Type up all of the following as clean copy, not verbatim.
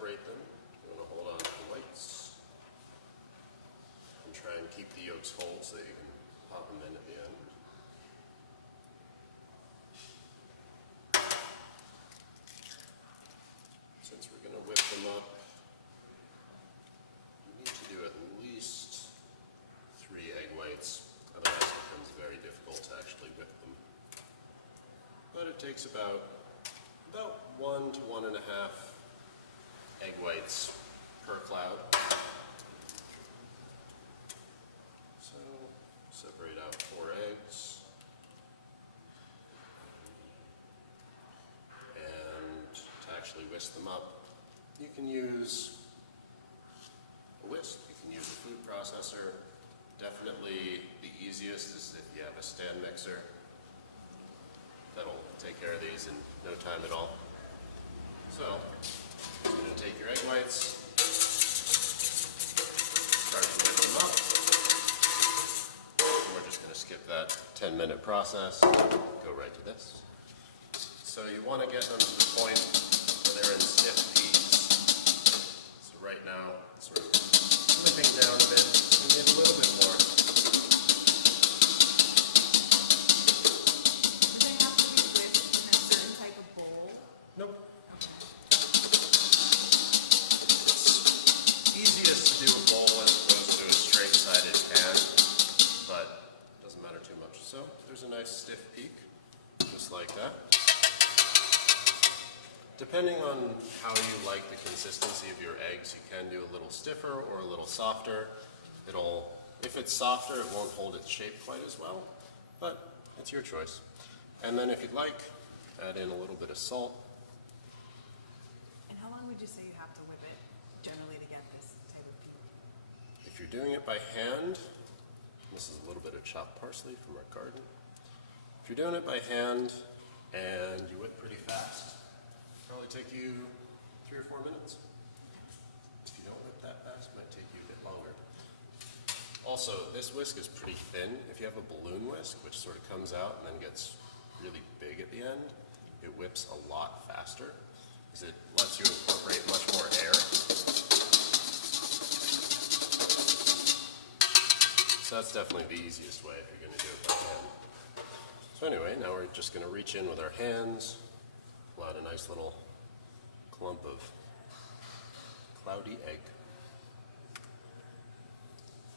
separate them, you want to hold on to the whites and try and keep the yolks whole so that you can pop them in at the end. Since we're going to whip them up, you need to do at least 3 egg whites, otherwise it becomes very difficult to actually whip them. But it takes about 1 to 1.5 egg whites per cloud. So separate out 4 eggs. And to actually whisk them up, you can use a whisk, you can use a food processor. Definitely the easiest is if you have a stand mixer. That'll take care of these in no time at all. So, you're going to take your egg whites, start to whip them up. We're just going to skip that 10-minute process, go right to this. So you want to get them to the point where they're in stiff peaks. So right now, sort of flipping down a bit, we need a little bit more. Nope. It's easiest to do a bowl as opposed to a straight-sided pan, but it doesn't matter too much. So there's a nice stiff peak, just like that. Depending on how you like the consistency of your eggs, you can do a little stiffer or a little softer. If it's softer, it won't hold its shape quite as well, but it's your choice. And then if you'd like, add in a little bit of salt. How long would you say you have to whip it generally to get this type of peak? If you're doing it by hand, this is a little bit of chopped parsley from our garden. If you're doing it by hand and you whip pretty fast, it'll probably take you 3 or 4 minutes. If you don't whip that fast, it might take you a bit longer. Also, this whisk is pretty thin. If you have a balloon whisk, which sort of comes out and then gets really big at the end, it whips a lot faster, because it lets you incorporate much more air. So that's definitely the easiest way if you're going to do it by hand. So anyway, now we're just going to reach in with our hands, pull out a nice little clump of cloudy egg.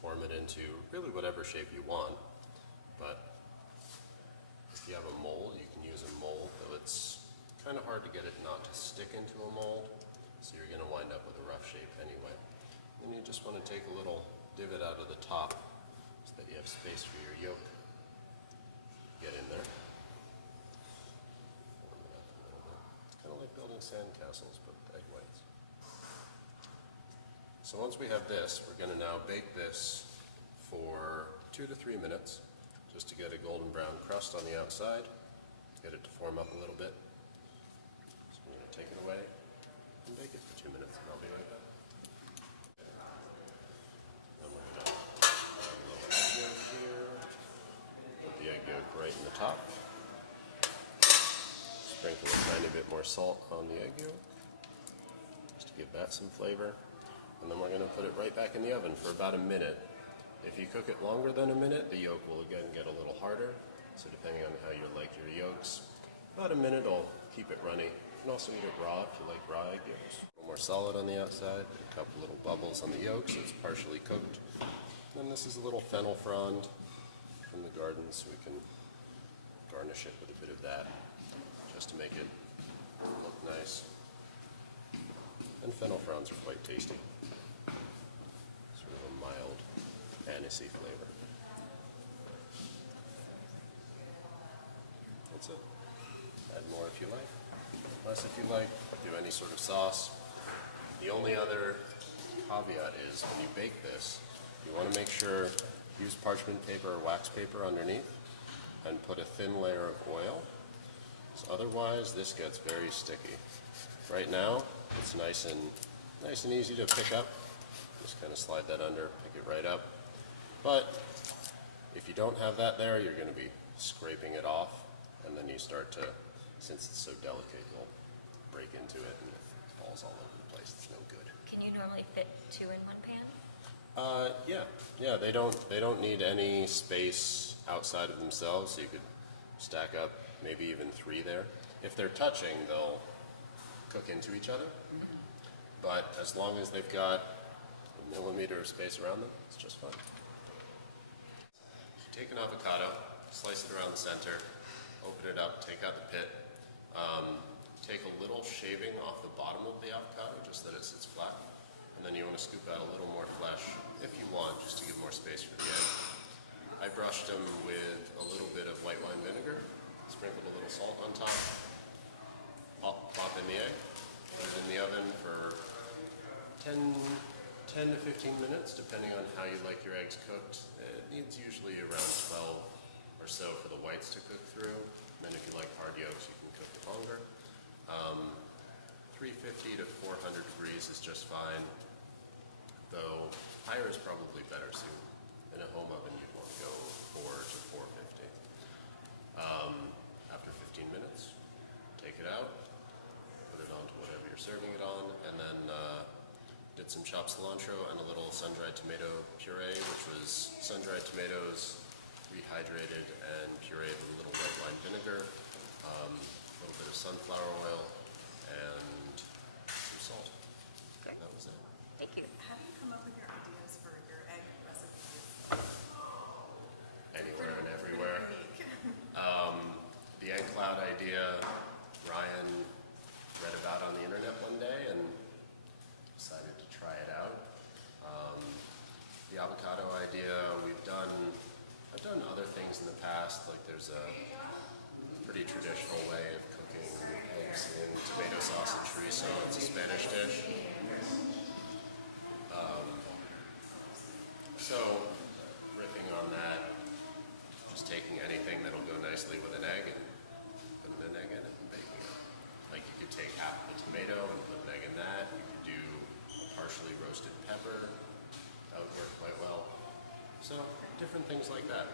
Form it into really whatever shape you want, but if you have a mold, you can use a mold, though it's kind of hard to get it not to stick into a mold, so you're going to wind up with a rough shape anyway. Then you just want to take a little divot out of the top so that you have space for your yolk. Get in there. It's kind of like building sandcastles, but with egg whites. So once we have this, we're going to now bake this for 2 to 3 minutes, just to get a golden brown crust on the outside, get it to form up a little bit. So I'm going to take it away and bake it for 2 minutes, and I'll be right back. Then we're going to add a little egg yolk here, put the egg yolk right in the top, sprinkle a tiny bit more salt on the egg yolk, just to give that some flavor. And then we're going to put it right back in the oven for about a minute. If you cook it longer than a minute, the yolk will again get a little harder. So depending on how you like your yolks, about a minute will keep it runny. You can also eat it raw if you like raw egg yolks. A little more solid on the outside, a couple little bubbles on the yolk so it's partially cooked. And then this is a little fennel frond from the garden, so we can garnish it with a bit of that just to make it look nice. And fennel fronds are quite tasty. Sort of a mild anisey flavor. That's it. Add more if you like. Less if you like. Do any sort of sauce. The only other caveat is when you bake this, you want to make sure use parchment paper or wax paper underneath and put a thin layer of oil. Because otherwise this gets very sticky. Right now it's nice and easy to pick up. Just kind of slide that under, pick it right up. But if you don't have that there, you're going to be scraping it off, and then you start to, since it's so delicate, you'll break into it and falls all over the place. It's no good. Can you normally fit 2 in one pan? Yeah. They don't need any space outside of themselves, so you could stack up maybe even 3 there. If they're touching, they'll cook into each other. But as long as they've got a millimeter of space around them, it's just fine. You take an avocado, slice it around the center, open it up, take out the pit. Take a little shaving off the bottom of the avocado just so that it sits flat. And then you want to scoop out a little more flesh if you want, just to give more space for the egg. I brushed them with a little bit of white wine vinegar, sprinkled a little salt on top, pop in the egg, put it in the oven for 10 to 15 minutes, depending on how you like your eggs cooked. It needs usually around 12 or so for the whites to cook through. And then if you like hard yolks, you can cook it longer. 350 to 400 degrees is just fine, though higher is probably better. So in a home oven, you'd want to go 4 to 450. After 15 minutes, take it out, put it onto whatever you're serving it on, and then did some chopped cilantro and a little sun-dried tomato puree, which was sun-dried tomatoes, rehydrated and pureed with a little white wine vinegar, a little bit of sunflower oil, and some salt. And that was it. Thank you. How do you come up with your ideas for your egg recipes? Anywhere and everywhere. Unique. The egg cloud idea, Ryan read about on the internet one day and decided to try it out. The avocado idea, I've done other things in the past, like there's a pretty traditional way of cooking eggs in tomato sauce and chorizo. It's a Spanish dish. So, riffing on that, just taking anything that'll go nicely with an egg and putting an egg in it and baking it. Like you could take half of a tomato and put an egg in that. You could do a partially roasted pepper. That would work quite well. So, different things like that.